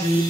अशी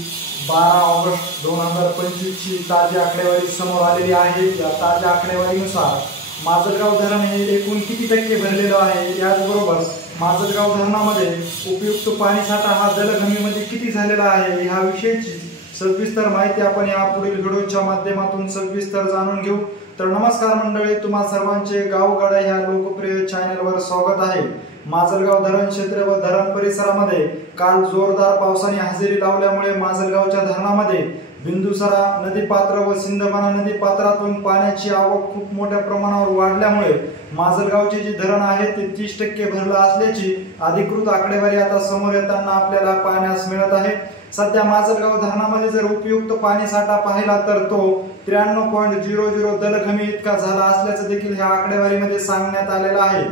12 ऑगस्ट 2025 ची ताजी आकडेवारी समोर आलेली आहे। या ताज्या आकडेवारीनुसार माजलगाव धरण हे एकूण किती टक्के भरलेलं आहे, याचबरोबर माजलगाव धरणामध्ये उपयुक्त पाणीसाठा हा जलगमीमध्ये किती झालेला आहे, ह्या विषयीची सविस्तर माहिती आपण या पुढील व्हिडिओच्या माध्यमातून सविस्तर जाणून घेऊ। तर नमस्कार मंडळी, तुम्हा सर्वांचे गावगाडा ह्या लोकप्रिय चॅनलवर स्वागत आहे। माजलगाव धरण क्षेत्र व धरण परिसरामध्ये काल जोरदार पावसाने हजेरी लावल्यामुळे माजलगावच्या धरणामध्ये बिंदुसरा नदीपात्र व सिंदफणा नदीपात्रातून पाण्याची आवक खूप मोठ्या प्रमाणावर वाढल्यामुळे माजलगावचे जे धरण आहे ते 30% भरलं असल्याची अधिकृत आकडेवारी आता समोर येताना आपल्याला पाहण्यास मिळत आहे। सध्या माजलगाव धरणामध्ये जर उपयुक्त पाणीसाठा पाहिला तर तो 93.00 दलघमी इतका झाला असल्याचं देखील ह्या आकडेवारीमध्ये सांगण्यात आलेलं आहे।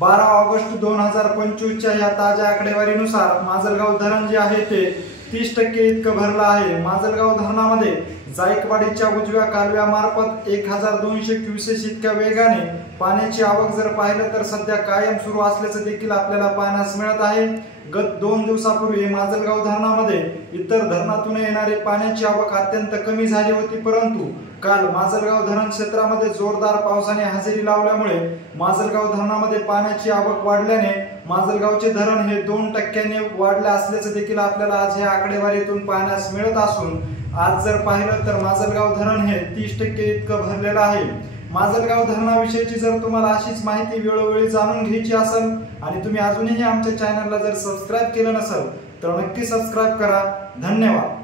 12 ऑगस्ट 2025 च्या या ताज्या आकडेवारीनुसार माजलगाव धरण जे आहे ते 30% इतकं भरलं आहे। माजलगाव धरणामध्ये जायकवाडीच्या उजव्या कालव्यामार्फत 1200 क्युसेस इतक्या वेगाने पाण्याची आवक जर पाहिलं तर सध्या कायम सुरू असल्याचं देखील आपल्याला पाहण्यास मिळत आहे। गत 2 दिवसापूर्वी माजलगाव धरणामध्ये इतर धरणातून येणारे पाण्याची आवक अत्यंत कमी झाली होती, परंतु काल माजलगाव धरण क्षेत्रामध्ये जोरदार पावसाने हजेरी लावल्यामुळे माजलगाव धरणामध्ये पाण्याची आवक वाढल्याने माजलगावचे धरण हे 2% वाढले असल्याचं देखील आपल्याला आज या आकडेवारीतून पाहण्यास मिळत असून आज जर पाहिलं तर माजलगाव धरण हे 30% इतकं भरलेलं आहे। माजलगाव धरणाविषयीची जर तुम्हाला अशीच माहिती वेळोवेळी जाणून घ्यायची असेल आणि तुम्ही अजूनही आमच्या चॅनलला जर सबस्क्राइब केलं नसेल तर नक्की सबस्क्राइब करा। धन्यवाद।